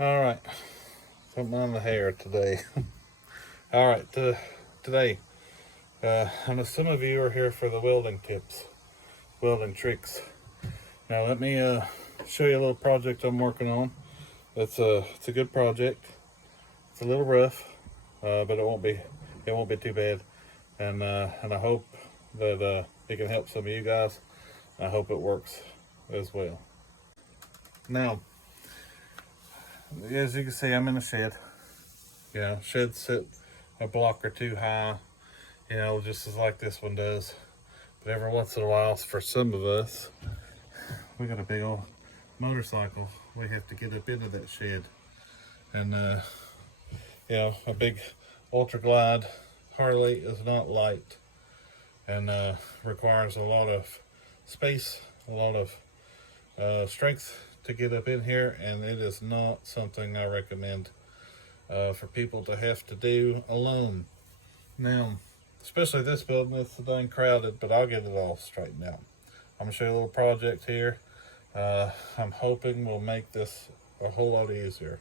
All right, something on the hair today. All right, today, I know some of you are here for the welding tips, welding tricks. Now let me show you a little project I'm working on. It's a good project. It's a little rough, but it won't be too bad. And I hope that it can help some of you guys. I hope it works as well. Now, as you can see, I'm in a shed. Sheds sit a block or two high, just as like this one does. But every once in a while, for some of us, we got a big old motorcycle. We have to get up into that shed. And, a big Ultra Glide Harley is not light and requires a lot of space, a lot of strength to get up in here, and it is not something I recommend for people to have to do alone. Now, especially this building, it's dang crowded, but I'll get it all straightened out. I'm gonna show you a little project here. I'm hoping we'll make this a whole lot easier.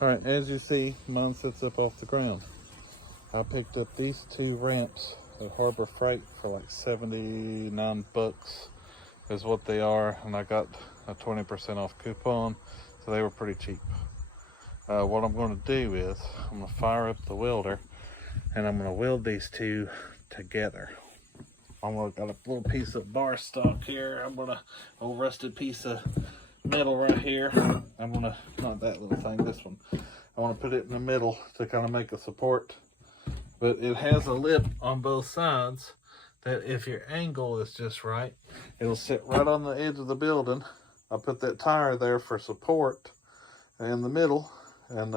All right, as you see, mine sits up off the ground. I picked up these two ramps at Harbor Freight for like 79 bucks is what they are, and I got a 20% off coupon, so they were pretty cheap. What I'm going to do is I'm going to fire up the welder, and I'm going to weld these two together. I'm going to got a little piece of bar stock here. I'm going to old rusted piece of metal right here. I'm going to, not that little thing, this one. I want to put it in the middle to kind of make a support, but it has a lip on both sides that if your angle is just right, it'll sit right on the edge of the building. I put that tire there for support in the middle, and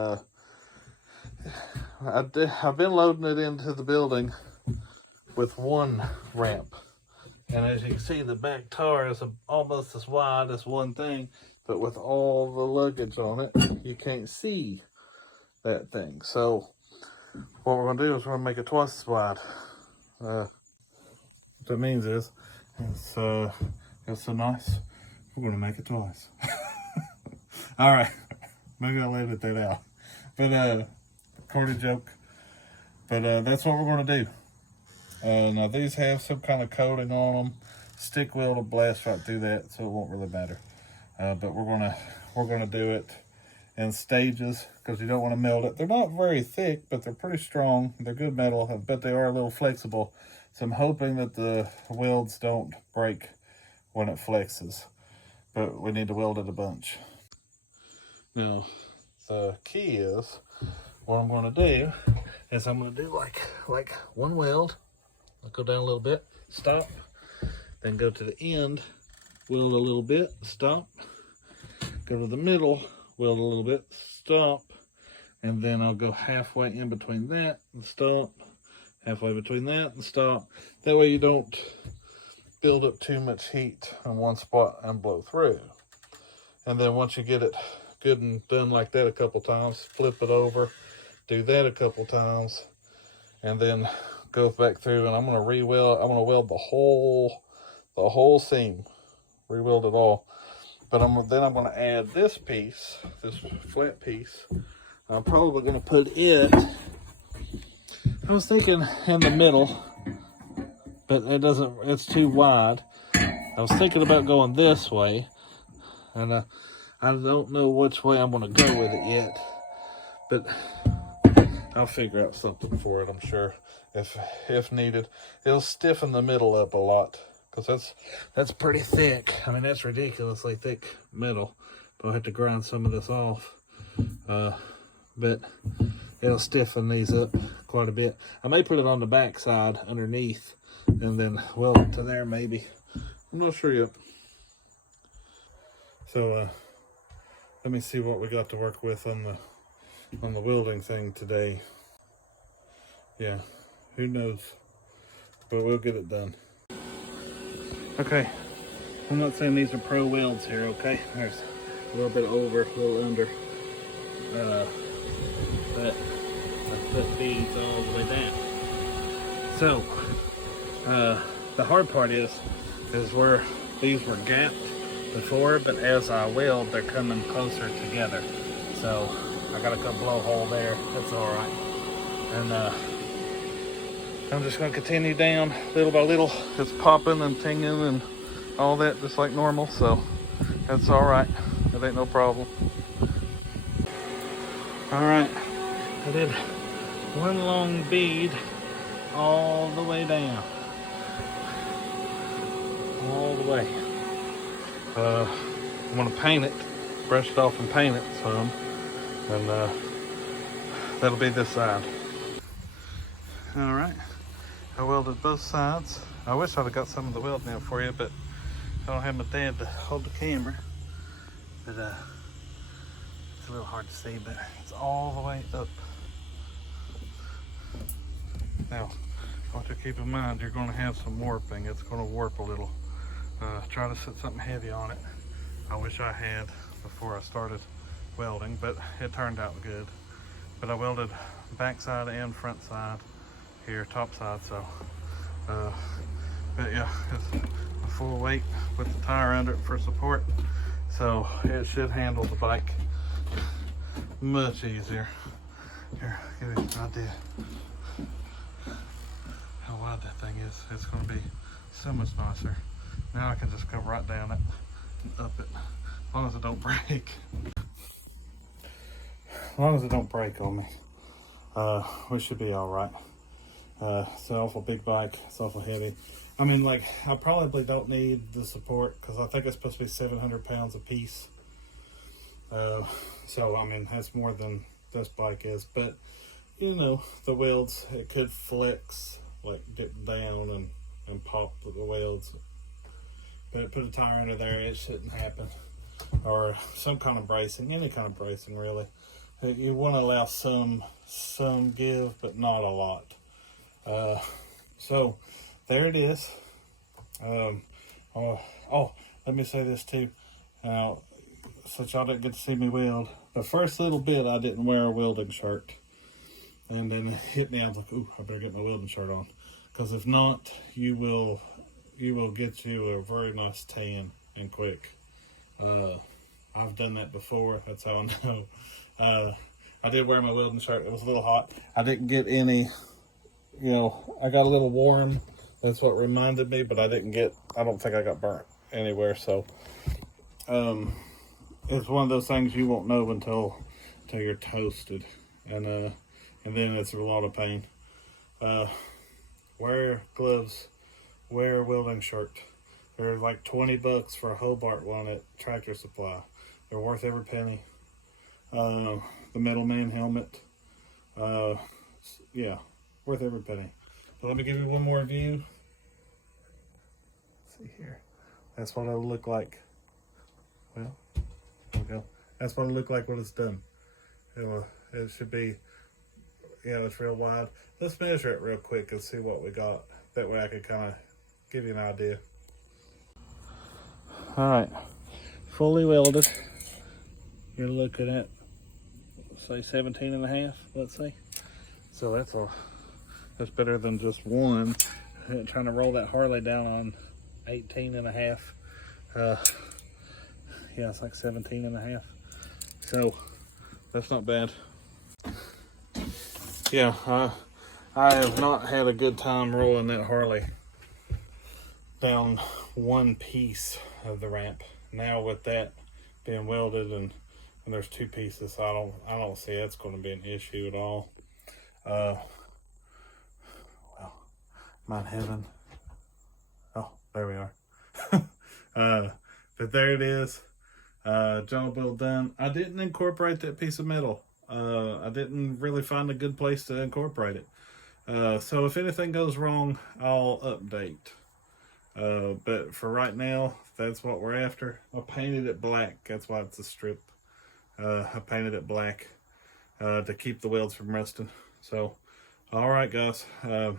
I've been loading it into the building with one ramp. And as you can see, the back tire is almost as wide as one thing, but with all the luggage on it, you can't see that thing. So what we're gonna do is we're gonna make it twice as wide. What that means is, it's so nice, we're gonna make it twice. All right, maybe I'll edit that out. But recorded joke. But that's what we're gonna do. Now these have some kind of coating on them. Stick weld will blast right through that, so it won't really matter. But we're gonna do it in stages because you don't want to melt it. They're not very thick, but they're pretty strong. They're good metal, but they are a little flexible. So I'm hoping that the welds don't break when it flexes. But we need to weld it a bunch. Now, the key is, what I'm going to do is I'm going to do like one weld. I'll go down a little bit, stop, then go to the end, weld a little bit, stop, go to the middle, weld a little bit, stop, and then I'll go halfway in between that and stop, halfway between that and stop. That way you don't build up too much heat on one spot and blow through. And then once you get it good and done like that a couple times, flip it over, do that a couple times, and then go back through, and I'm gonna re-weld. I'm gonna weld the whole seam, re-weld it all. But then I'm gonna add this piece, this flat piece. I'm probably gonna put it, I was thinking in the middle, but it's too wide. I was thinking about going this way, and I don't know which way I'm gonna go with it yet, but I'll figure out something for it, I'm sure, if needed. It'll stiffen the middle up a lot, because that's pretty thick. I mean, that's ridiculously thick metal. But I'll have to grind some of this off. But it'll stiffen these up quite a bit. I may put it on the back side underneath and then weld it to there maybe. I'm not sure yet. So let me see what we got to work with on the welding thing today. Yeah, who knows, but we'll get it done. Okay, I'm not saying these are pro welds here, okay? There's a little bit over, a little under, but I put these all the way down. So, the hard part is where these were gapped, before, but as I weld, they're coming closer together. So I got a good blowhole there. That's all right. And I'm just going to continue down little by little. It's popping and tinging and all that just like normal. So that's all right. It ain't no problem. All right. I did one long bead all the way down. All the way. I'm going to paint it, brush it off and paint it some. And that'll be this side. All right. I welded both sides. I wish I'd have got some of the welding out for you, but I don't have my dad to hold the camera. But it's a little hard to see, but it's all the way up. Now, I want you to keep in mind, you're going to have some warping. It's going to warp a little. Try to set something heavy on it. I wish I had before I started welding, but it turned out good. But I welded back side and front side here, top side, so but yeah, it's a full weight with the tire under it for support, so it should handle the bike much easier. Here, give you an idea how wide that thing is. It's going to be so much nicer. Now I can just go right down it and up it, as long as it don't break. As long as it don't break on me, we should be all right. It's an awful big bike. It's awful heavy. I mean, like, I probably don't need the support because I think it's supposed to be 700 pounds a piece. So, I mean, that's more than this bike is. But, you know, the welds, it could flex, like dip down and pop the welds. But put a tire under there, it shouldn't happen. Or some kind of bracing, any kind of bracing, really. You want to allow some give, but not a lot. So there it is. Oh, let me say this too. Now, since y'all didn't get to see me weld, the first little bit I didn't wear a welding shirt, and then it hit me. I was like, "Ooh, I better get my welding shirt on," because if not, you will get you a very nice tan and quick. I've done that before. That's how I know. I did wear my welding shirt. It was a little hot. I didn't get any. You know, I got a little warm. That's what reminded me, but I don't think I got burnt anywhere. So, it's one of those things you won't know until you're toasted. And then it's a lot of pain. Wear gloves, wear a welding shirt. They're like $20 for a Hobart one at Tractor Supply. They're worth every penny. The Metal Man helmet. Yeah. Worth every penny. But let me give you one more view. Let's see here. That's what it'll look like. Well, there we go. That's what it'll look like when it's done. It should be, yeah, it's real wide. Let's measure it real quick and see what we got. That way I can kind of give you an idea. All right, fully welded. You're looking at, say, 17 and a half, let's say. So that's better than just one. Trying to roll that Harley down on 18 and a half. Yeah, it's like 17 and a half. So that's not bad. Yeah, I have not had a good time rolling that Harley down one piece of the ramp. Now with that being welded and there's two pieces, I don't see that's going to be an issue at all. Well, Mount Heaven. Oh, there we are. But there it is. Job well done. I didn't incorporate that piece of metal. I didn't really find a good place to incorporate it. So if anything goes wrong, I'll update. But for right now, that's what we're after. I painted it black. That's why it's a strip. I painted it black to keep the welds from rusting. So, all right, guys. Do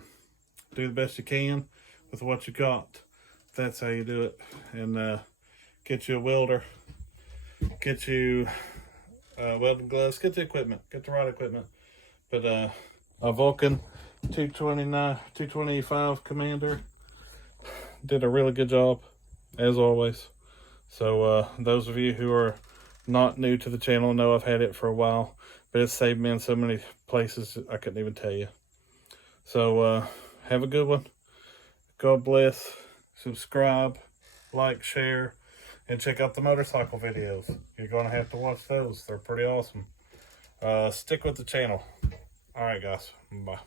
the best you can with what you got. That's how you do it. And get you a welder. Get you welding gloves. Get the equipment. Get the right equipment. But a Vulcan 225 Commander did a really good job, as always. So those of you who are not new to the channel know I've had it for a while, but it's saved me in so many places I couldn't even tell you. So have a good one. God bless. Subscribe, like, share, and check out the motorcycle videos. You're going to have to watch those. They're pretty awesome. Stick with the channel. Alright guys, bye.